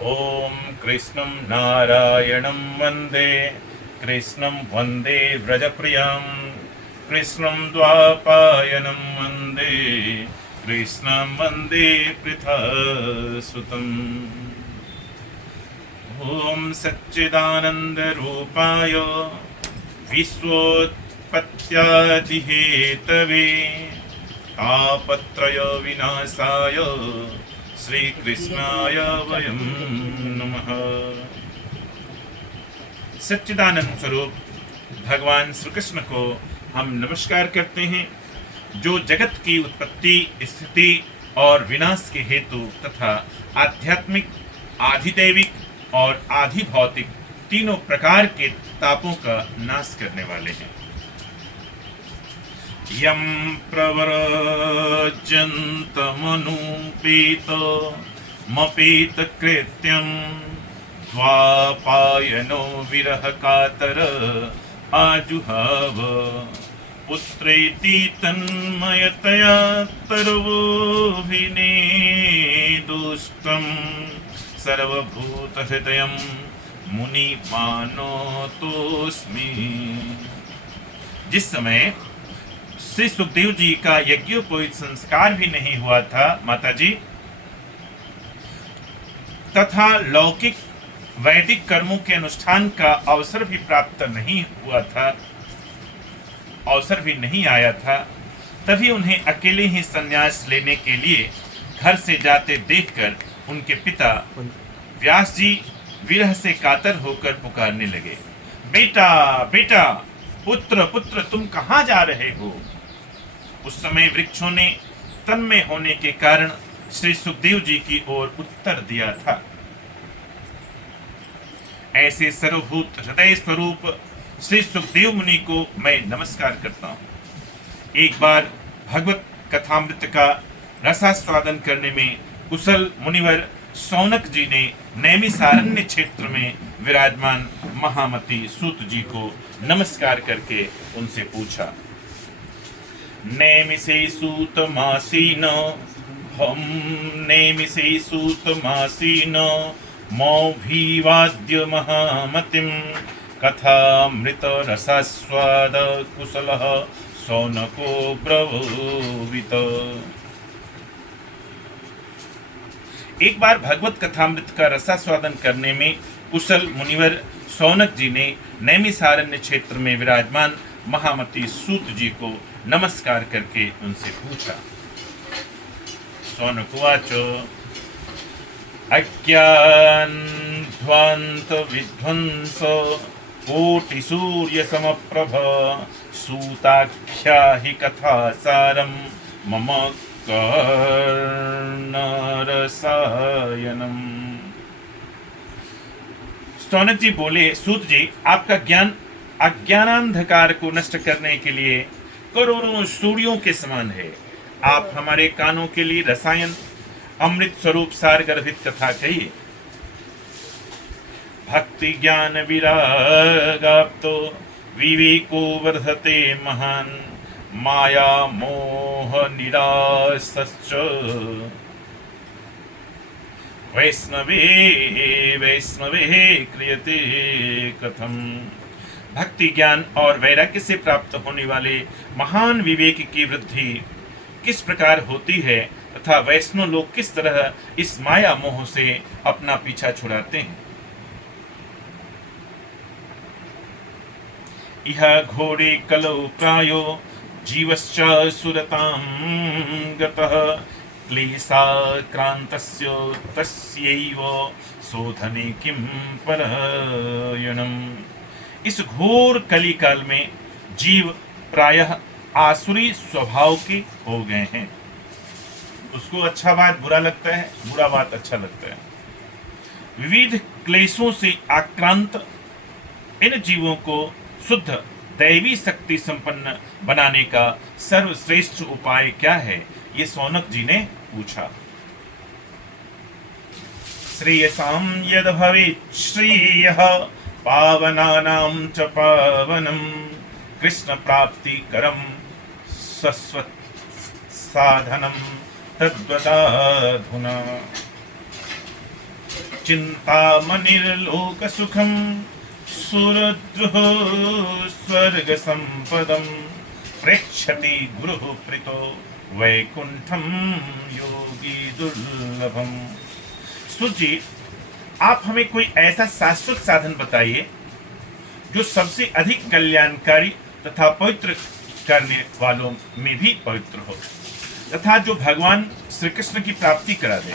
ॐ कृष्णं नारायणं वन्दे कृष्णं वन्दे व्रजप्रियं कृष्णं द्वापायनं वन्दे कृष्णं वन्दे पृथसुतम्। ॐ सच्चिदानन्दरूपाय विश्वोत्पत्त्यादिहेतवे तापत्रय विनाशाय श्री कृष्णाय वयं नमः। सच्चिदानंद स्वरूप भगवान श्री कृष्ण को हम नमस्कार करते हैं, जो जगत की उत्पत्ति, स्थिति और विनाश के हेतु तथा आध्यात्मिक, आधिदैविक और आधिभौतिक तीनों प्रकार के तापों का नाश करने वाले हैं। यम प्रव्रजन्तमनुपेतमपेत कृत्यं द्वापायनो विरह कातर आजुहाव पुत्रेति तन्मयतया तर्वोऽभिनेदुस्तं सर्वभूतहृदयं मुनिमानतोऽस्मि। जिस समय श्री सुखदेव जी का यज्ञोपवीत संस्कार भी नहीं हुआ था माता जी, तथा लौकिक वैदिक कर्मों के अनुष्ठान का अवसर भी प्राप्त नहीं हुआ था, अवसर भी नहीं आया था, तभी उन्हें अकेले ही संन्यास लेने के लिए घर से जाते देखकर उनके पिता व्यास जी विरह से कातर होकर पुकारने लगे, बेटा बेटा, पुत्र पुत्र, तुम कहाँ जा रहे हो? उस समय वृक्षों ने तन्मय होने के कारण श्री सुखदेव जी की ओर उत्तर दिया था। ऐसे सर्वभूत हृदय स्वरूप श्री सुखदेव मुनि को मैं नमस्कार करता हूँ। एक बार भगवत कथामृत का रसास्वादन करने में कुशल मुनिवर सौनक जी ने नैमिसारण्य क्षेत्र में विराजमान महामती सूत जी को नमस्कार करके उनसे पूछा, नैमिषे सूतमासीन हम नैमिषे सूतमासीन मौभिवाद्य महामतिं कथामृत रसास्वाद कुशलः सौनको ब्रवीत। एक बार भगवत कथामृत का रसास्वादन करने में कुशल मुनिवर सौनक जी ने नैमिसारण्य क्षेत्र में विराजमान महामती सूत जी को नमस्कार करके उनसे पूछा। सौनकुवाच, अज्ञानध्वान्त विध्वंस कोटि सूर्य समप्रभ सूताख्या हि कथासारं मम कर्णरसायनम्। सौनक जी बोले, सूत जी, आपका ज्ञान अज्ञानांधकार को नष्ट करने के लिए करोड़ों सूर्यों के समान है। आप हमारे कानों के लिए रसायन अमृत स्वरूप सार गर्भित कथा कहिए। भक्ति ज्ञान विरागाप्तो विवेको वर्धते महान माया मोह निरासश्च वैष्णवे वैष्णवे क्रियते कथम। भक्ति ज्ञान और वैराग्य से प्राप्त होने वाले महान विवेक की वृद्धि किस प्रकार होती है तथा वैष्णव लोग किस तरह इस माया मोह से अपना पीछा छुड़ाते हैं। इह घोरे कलौ प्रायो जीवश्च सुरतां गतः क्लेशाक्रान्तस्य तस्यैव शोधने किं परायणम्। इस घोर कली काल में जीव प्रायः आसुरी स्वभाव के हो गए हैं। उसको अच्छा बात बुरा लगता है, बुरा बात अच्छा लगता है। विविध क्लेशों से आक्रांत इन जीवों को शुद्ध दैवी शक्ति संपन्न बनाने का सर्वश्रेष्ठ उपाय क्या है, ये सौनक जी ने पूछा। श्रेयसां यद भवेत् श्रेयः पावनानां च पावनं कृष्ण प्राप्ति करम सस्वत् साधनं तद्वदाधुना। चिंतामणिर्लोक सुखम सुरद्रुः स्वर्ग संपदम प्रेक्षति गुरु प्रीतो वैकुंठम योगी दुर्लभम। सूत जी, आप हमें कोई ऐसा शाश्वत साधन बताइए जो सबसे अधिक कल्याणकारी तथा पवित्र करने वालों में भी पवित्र हो, तथा जो भगवान श्री कृष्ण की प्राप्ति करा दे।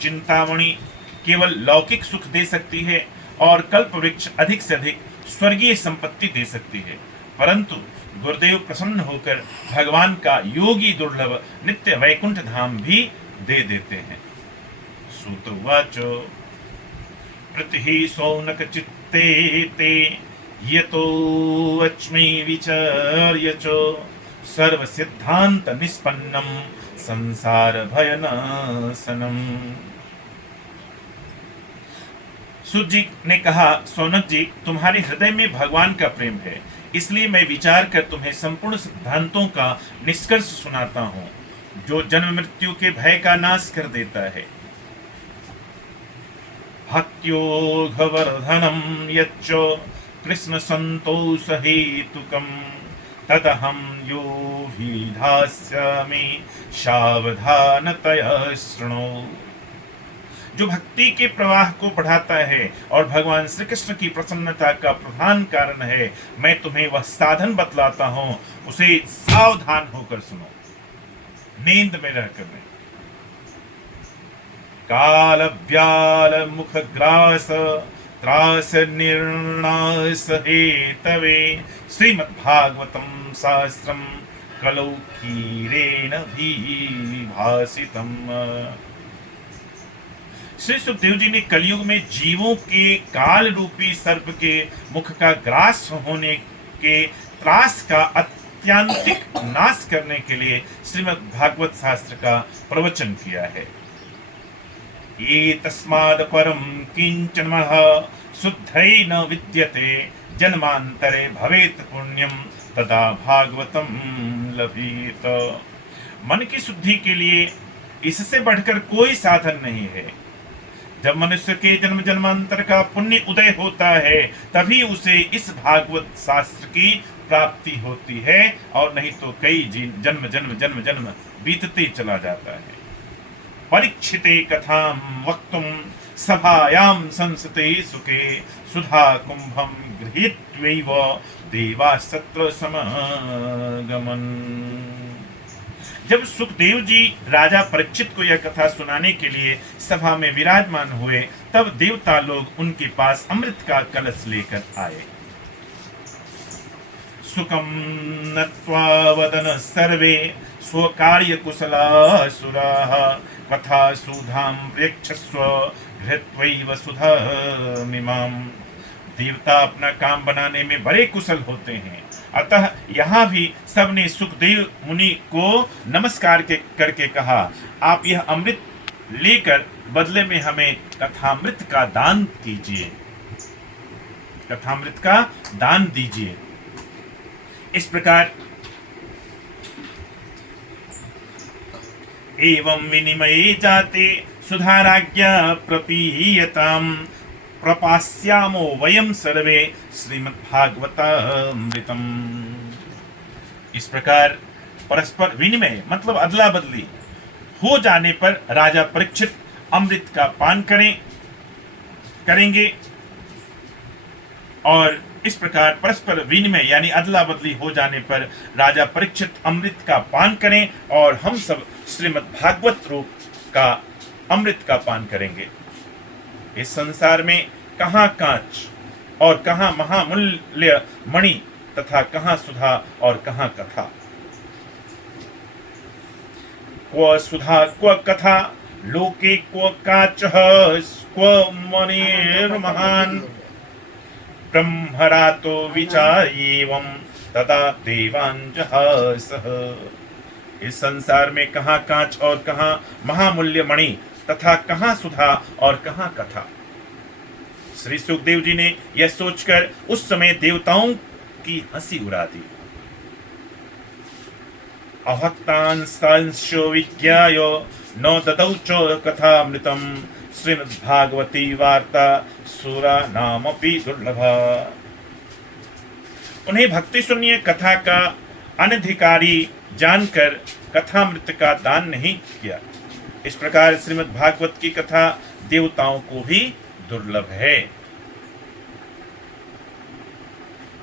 चिंतामणि केवल लौकिक सुख दे सकती है और कल्प वृक्ष अधिक से अधिक स्वर्गीय संपत्ति दे सकती है, परंतु गुरुदेव प्रसन्न होकर भगवान का योगी दुर्लभ नित्य वैकुंठ धाम भी दे देते हैं। सूतवाचो प्रति सौनक चित्ते ते यतो अच्मि विचार्य च सर्व सिद्धांत निष्पन्नम संसार भयनाशनम। सूत जी ने कहा, सौनक जी, तुम्हारे हृदय में भगवान का प्रेम है, इसलिए मैं विचार कर तुम्हें संपूर्ण सिद्धांतों का निष्कर्ष सुनाता हूं, जो जन्म मृत्यु के भय का नाश कर देता है। भक्त्योगवर्धनम यच्च कृष्ण संतोष हेतुकम तदहम यो विधास्यामि सावधानतया शृणु। जो भक्ति के प्रवाह को बढ़ाता है और भगवान श्री कृष्ण की प्रसन्नता का प्रधान कारण है, मैं तुम्हें वह साधन बतलाता हूं, उसे सावधान होकर सुनो, नींद में रहकर नहीं। काल व्याल मुख ग्रास त्रास निर्णास हेतवे श्रीमद्भागवतम शास्त्रम कलौ क्षीरेण भासितम। श्री सुखदेव जी ने कलयुग में जीवों के काल रूपी सर्प के मुख का ग्रास होने के त्रास का अत्यंतिक नाश करने के लिए श्रीमद् भागवत शास्त्र का प्रवचन किया है। ये तस्माद् परम किंचनमः शुद्धै न विद्यते जन्मांतरे भवेत पुण्यम तदा भागवतम लभेत। मन की शुद्धि के लिए इससे बढ़कर कोई साधन नहीं है। जब मनुष्य के जन्म जन्मांतर का पुण्य उदय होता है, तभी उसे इस भागवत शास्त्र की प्राप्ति होती है, और नहीं तो कई जन्म जन्म जन्म जन्म बीतते चला जाता है। परीक्षिते कथाम वक्तुम सभायाम संसते सुखे सुधा कुंभम गृहीत्वैव देवास्तत्र समागमन। जब सुखदेव जी राजा परीक्षित को यह कथा सुनाने के लिए सभा में विराजमान हुए, तब देवता लोग उनके पास अमृत का कलश लेकर आए। सुखम नत्वा वदन सर्वे स्वकार्य कुशलासुराः कथा सुधाम प्रेक्षस्व घृत्वैव सुधामिमाम्। देवता अपना काम बनाने में बड़े कुशल होते हैं, अतः यहाँ भी सबने सुखदेव मुनि को नमस्कार करके कहा, आप यह अमृत लेकर बदले में हमें कथामृत का दान कीजिए, कथामृत का दान दीजिए। इस प्रकार एवं विनिमये जाते सुधाराज्ञा प्रपीयताम प्रपास्यामो वयम सर्वे श्रीमद्भागवतामृतम। इस प्रकार परस्पर विनिमय मतलब अदला बदली हो जाने पर राजा परीक्षित अमृत का पान करेंगे, और इस प्रकार परस्पर विनिमय यानी अदला बदली हो जाने पर राजा परीक्षित अमृत का पान करें और हम सब श्रीमद् भागवत रूप का अमृत का पान करेंगे। इस संसार में कहाँ कांच और कहाँ महामूल्य मणि तथा कहाँ सुधा और कहाँ कथा। क्व सुधा क्व कथा लोके क्व काचः क्व मणिर्महान् ब्रह्मरातो विचार्येवं तदा देवांजहासः। इस संसार में कहाँ कांच और कहाँ महामूल्य मणि तथा कहाँ सुधा और कहाँ कथा। श्री सुखदेव जी ने यह सोचकर उस समय देवताओं की हंसी उड़ा दी। अभक्तांस्तांशो विज्ञाय न ददौ च कथामृतम् श्रीमद्भागवती वार्ता सूरा नामपि दुर्लभा। उन्हें भक्ति शून्य कथा का अनधिकारी जानकर कथामृत का दान नहीं किया। इस प्रकार श्रीमद्भागवत की कथा देवताओं को भी दुर्लभ है।